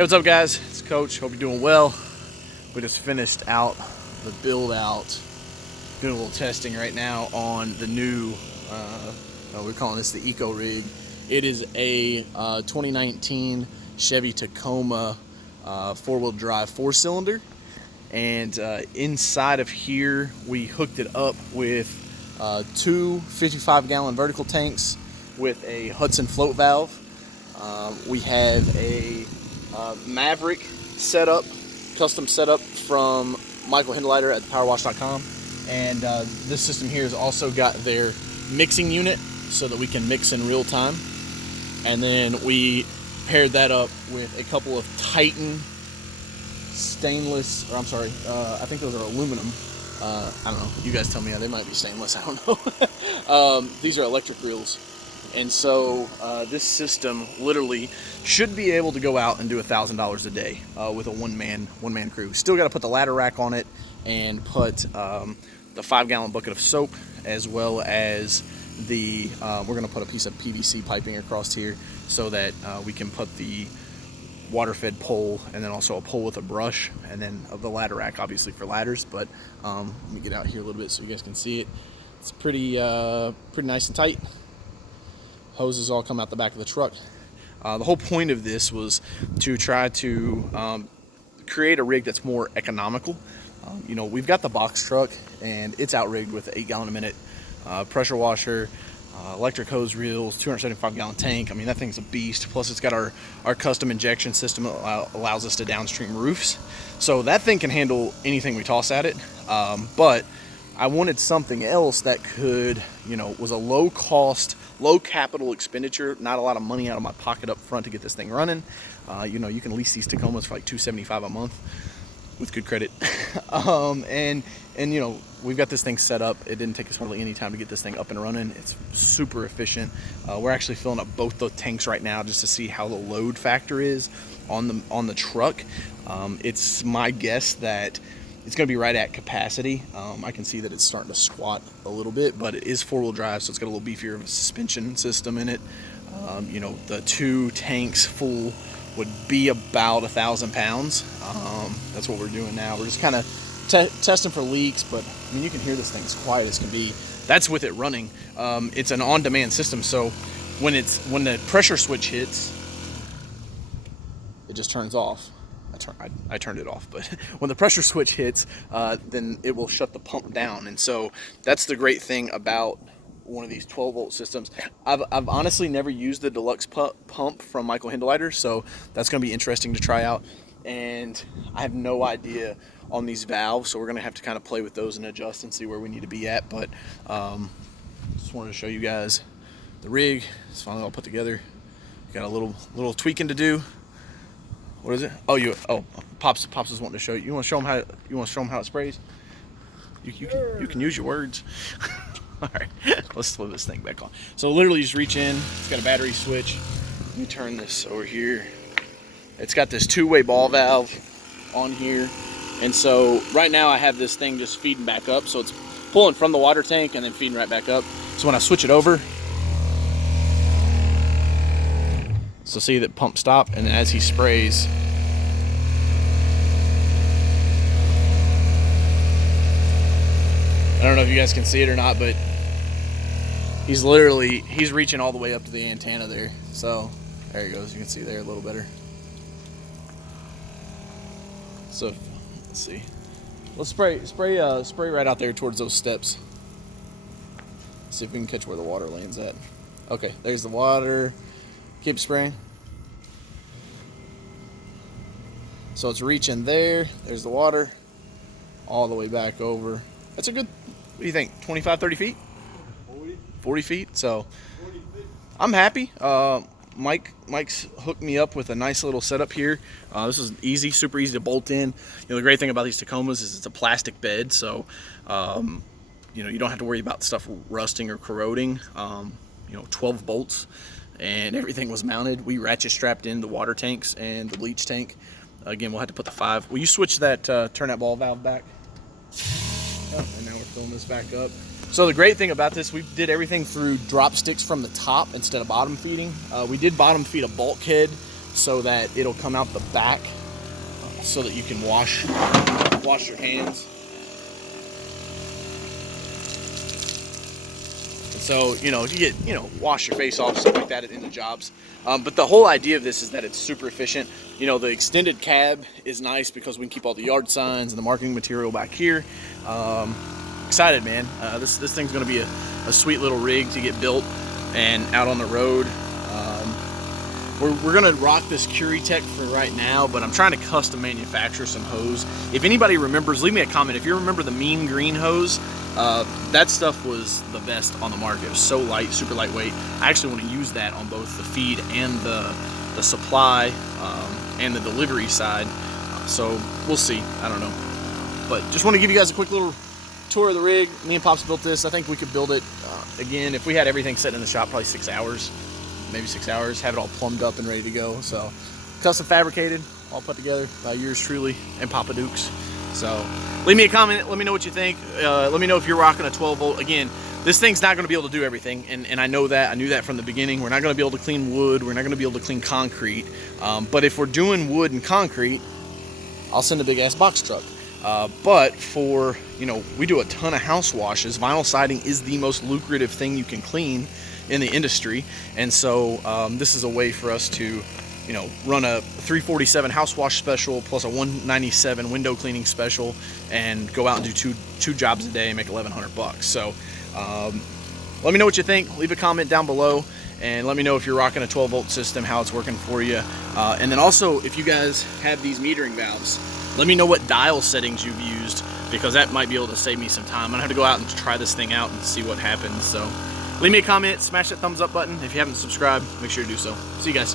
Hey, what's up, guys? It's Coach. Hope you're doing well. We just finished out the build out, doing a little testing right now on the new, we're calling this the Eco Rig. It is a 2019 Chevy Tacoma four-wheel drive four-cylinder, and inside of here we hooked it up with two 55-gallon vertical tanks with a Hudson float valve. We have a Maverick setup, custom setup from Michael Hindleiter at powerwash.com, and this system here has also got their mixing unit so that we can mix in real time. And then we paired that up with a couple of Titan stainless, or I'm sorry, I think those are aluminum. I don't know, you guys tell me, they might be stainless, I don't know. These are electric reels. And so this system literally should be able to go out and do $1,000 a day with a one-man crew. Still got to put the ladder rack on it and put the 5-gallon bucket of soap, as well as the we're going to put a piece of PVC piping across here so that we can put the water-fed pole, and then also a pole with a brush, and then the ladder rack obviously for ladders. But let me get out here a little bit so you guys can see it. It's pretty nice and tight. Hoses all come out the back of the truck. The whole point of this was to try to create a rig that's more economical. You know, we've got the box truck, and it's outrigged with an 8-gallon a minute pressure washer, electric hose reels, 275-gallon tank. I mean, that thing's a beast. Plus, it's got our custom injection system that allows us to downstream roofs. So that thing can handle anything we toss at it. But I wanted something else that could, you know, was a low cost, low capital expenditure, not a lot of money out of my pocket up front to get this thing running. You know, you can lease these Tacomas for like $275 a month with good credit. And you know, we've got this thing set up. It didn't take us hardly any time to get this thing up and running. It's super efficient. We're actually filling up both the tanks right now just to see how the load factor is on the truck. It's my guess that it's going to be right at capacity. I can see that it's starting to squat a little bit, but it is four-wheel drive, so it's got a little beefier of a suspension system in it. You know, the two tanks full would be about 1,000 pounds. That's what we're doing now. We're just kind of testing for leaks, but I mean, you can hear this thing as quiet as can be. That's with it running. It's an on-demand system, so when the pressure switch hits, it just turns off. I turned it off, but when the pressure switch hits, then it will shut the pump down. And so that's the great thing about one of these 12-volt systems. I've honestly never used the deluxe pump from Michael Hindleiter, so that's going to be interesting to try out. And I have no idea on these valves, so we're going to have to kind of play with those and adjust and see where we need to be at. But just wanted to show you guys the rig. It's finally all put together. Got a little tweaking to do. What is it? Pops is wanting to show you. You want to show him how it sprays? You can use your words. All right, let's flip this thing back on. So literally just reach in. It's got a battery switch. Let me turn this over here. It's got this two-way ball valve on here, and so right now I have this thing just feeding back up. So it's pulling from the water tank and then feeding right back up. So when I switch it over, so see that pump stop, and then as he sprays, I don't know if you guys can see it or not, but he's reaching all the way up to the antenna there. So there he goes. You can see there a little better. So let's see. Let's spray right out there towards those steps. See if we can catch where the water lands at. Okay, there's the water. Keep spraying. So it's reaching there. There's the water. All the way back over. That's a good, what do you think, 25, 30 feet? 40 feet. So 40 feet. I'm happy. Mike's hooked me up with a nice little setup here. This is easy, super easy to bolt in. You know, the great thing about these Tacomas is it's a plastic bed, so you know, you don't have to worry about stuff rusting or corroding. You know, 12 bolts. And everything was mounted. We ratchet strapped in the water tanks and the bleach tank. Again, we'll have to put the 5. Will you switch that, turn that ball valve back? Oh, and now we're filling this back up. So the great thing about this, we did everything through drop sticks from the top instead of bottom feeding. We did bottom feed a bulkhead so that it'll come out the back so that you can wash your hands. So, you know, you get, you know, wash your face off, stuff like that in the jobs. But the whole idea of this is that it's super efficient. You know, the extended cab is nice because we can keep all the yard signs and the marketing material back here. Excited, man. This thing's going to be a sweet little rig to get built and out on the road. We're gonna rock this Curitech for right now, but I'm trying to custom manufacture some hose. If anybody remembers, leave me a comment. If you remember the mean green hose, that stuff was the best on the market. It was so light, super lightweight. I actually want to use that on both the feed and the supply and the delivery side. So we'll see, I don't know. But just want to give you guys a quick little tour of the rig. Me and Pops built this. I think we could build it, again, if we had everything set in the shop, probably 6 hours. Maybe 6 hours, have it all plumbed up and ready to go. So custom fabricated, all put together by yours truly and Papa Dukes. So leave me a comment, let me know what you think. Let me know if you're rocking a 12 volt. Again, this thing's not gonna be able to do everything, and I know that, I knew that from the beginning. We're not gonna be able to clean wood, we're not gonna be able to clean concrete. But if we're doing wood and concrete, I'll send a big ass box truck. But for, you know, we do a ton of house washes. Vinyl siding is the most lucrative thing you can clean in the industry, and so this is a way for us to, you know, run a 347 house wash special plus a 197 window cleaning special and go out and do two jobs a day and make 1,100 bucks. So let me know what you think. Leave a comment down below and let me know if you're rocking a 12 volt system, how it's working for you. And then also, if you guys have these metering valves, let me know what dial settings you've used, because that might be able to save me some time. I'm gonna have to go out and try this thing out and see what happens. So leave me a comment, smash that thumbs up button. If you haven't subscribed, make sure to do so. See you guys.